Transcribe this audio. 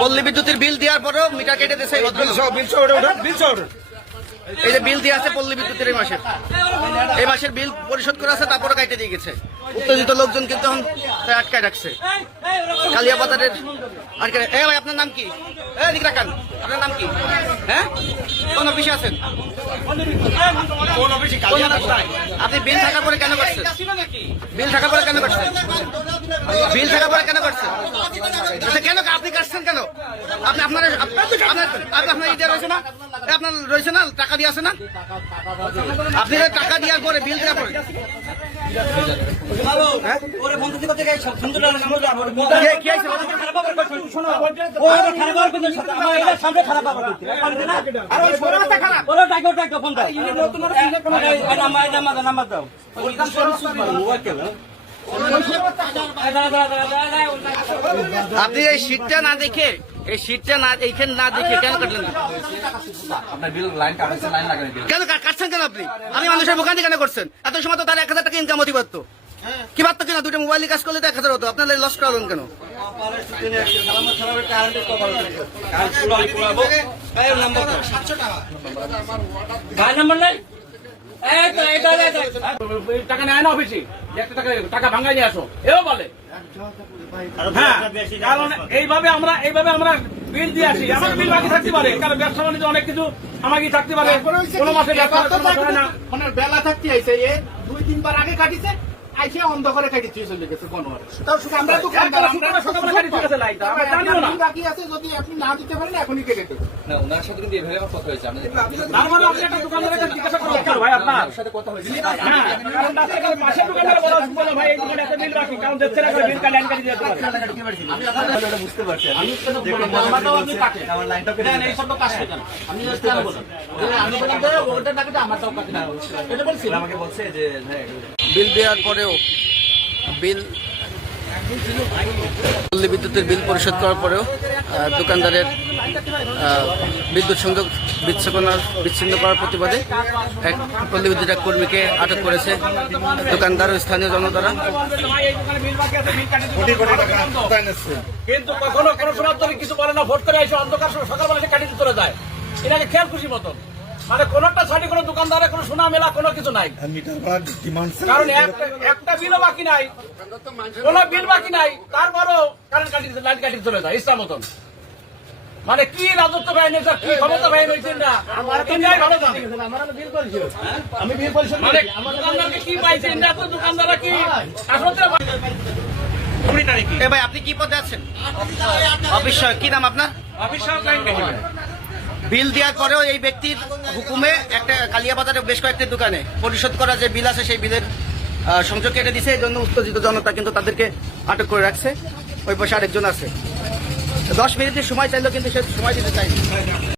পল্লী বিদ্যুতের বিল দেওয়ার পরেও মিটার কেটে দিয়েছে এই যে বিল দিয়ে আছে পল্লী বিদ্যুতের এই মাসের এই মাসের বিল পরিশোধ করা আছে তারপরে কাটে দিয়ে গেছে। উত্তেজিত লোকজন কিন্তু এখন আটকায় রাখছে। কালিয়া বাজারের আটকে এ ভাই আপনার নাম কি? দিক রাখান। আপনার নাম কি? হ্যাঁ? কোন অফিসে আছেন? আপনি বিল থাকার পরে কেন করছেন? বিল থাকার পরে কেন করছেন? বিল থাকার পরে কেন করছেন আচ্ছা, কেন আপনি কাটছেন কেন? আপনি আপনার আপনার আপনার ইয়ে রয়েছে না? আপনার রয়েছে না? টাকা দিয়ে আছে না? আপনি টাকা দেওয়ার পরে বিল দেওয়ার পরে থেকে আছে? খারাপ আপনি এই শীটটা না দেখে এই শীটটা না এইখানে না দেখে কেন কাটলেন কেন কাটছেন কেন আপনি? আপনি মানুষের ভোগান্তি কেন করছেন? এত সময় তো তার এক হাজার টাকা ইনকাম হতে পারতো। কি পারতো কিনা? দুটো মোবাইল কাজ করলে তো এক হাজার হতো। আপনার লস করালেন কেন? ভাই নাম্বার নাই? টাকা নেয় না অফিসে টাকা টাকা ভাঙাই নিয়ে আসো। এও বলে। হ্যাঁ কারণ এইভাবে আমরা এইভাবে আমরা বিল দিয়ে আসি। আমার বিল বাকি থাকতে পারে। কারণ ব্যবসা বাণিজ্য অনেক কিছু আমাকে থাকতে পারে। কোনো মাসে ব্যবসা কোনো মাসে না। মানে বেলা থাকতে আইছে এ দুই তিনবার আগে কাটিছে আইসে অন্ধ করে কাটি দিয়ে চলে গেছে কোনোবার আমরা তো জানিও না। বাকি আছে যদি আপনি না দিতে পারেন এখনই কেটে দেবেন না ওনার সাথে কিন্তু এভাবে আমার কথা হয়েছে। আপনি মানে আপনি একটা দোকানদারের কাছে জিজ্ঞাসা ভাই আপনার সাথে কথা হয়েছে হ্যাঁ কারণ রাস্তায় পাশের দোকানদার বলা উচিত ভাই এই দোকানে এত বিল রাখি কারণ দেখছে না বিল কালে কাটি দিতে পারে বুঝতে পারছি আমি নাম্বারটাও আপনি কাটেন আমার লাইনটা কেটে এই সব কাজ করেন আমি জাস্ট আমি বলেন আমি বললাম যে ওটা না কেটে আমারটাও কাটে না এটা বলছি আমাকে বলছে যে হ্যাঁ বিল দেওয়ার পরেও বিল পল্লী বিদ্যুতের বিল পরিশোধ করার পরেও দোকানদারের বিদ্যুৎ সংযোগ বিচ্ছিন্নতার বিচ্ছিন্ন করার প্রতিবাদে এক পল্লী বিদ্যুৎ এক কর্মীকে আটক করেছে দোকানদার ও স্থানীয় জনতারা। কিন্তু কখনো কোনো কিছু বলে না, ভোট করে এসে অন্ধকার সকালবেলা কাটিয়ে চলে যায় এটাকে খেয়াল খুশি মতন মানে কোন একটা সাইডে কোনো দোকানদারের কোনো সোনা মেলা কোনো কিছু নাই। কারণ একটা- বিলও বাকি নাই। কোন বিল বাকি নাই। তারপরও কারেন্ট কাটিয়ে লাইট কাটিয়ে চলে যায় ইসলাম মতন। মানে কি রাজত্ব কি ক্ষমতা না। ইন্ডিয়াই ভালো জানে। আমি বিল পরিশোধ মানে দোকানদারকে কি পাইছে ইন্ডিয়া তো দোকানদাররা কি আসলে কুড়ি তারিখে। এ ভাই আপনি কি পদে আছেন? অফিস কি নাম আপনার? অফিস বিল দেওয়ার পরেও এই ব্যক্তির হুকুমে একটা কালিয়াবাজারে বেশ কয়েকটি দোকানে পরিশোধ করা যে বিল আছে সেই বিলের সংযোগ কেটে দিছে। এই জন্য উত্তেজিত জনতা কিন্তু তাদেরকে আটক করে রাখছে। ওই পয়সা আরেকজন আছে। দশ মিনিটের সময় চাইলেও কিন্তু সে সময় দিতে চাইনি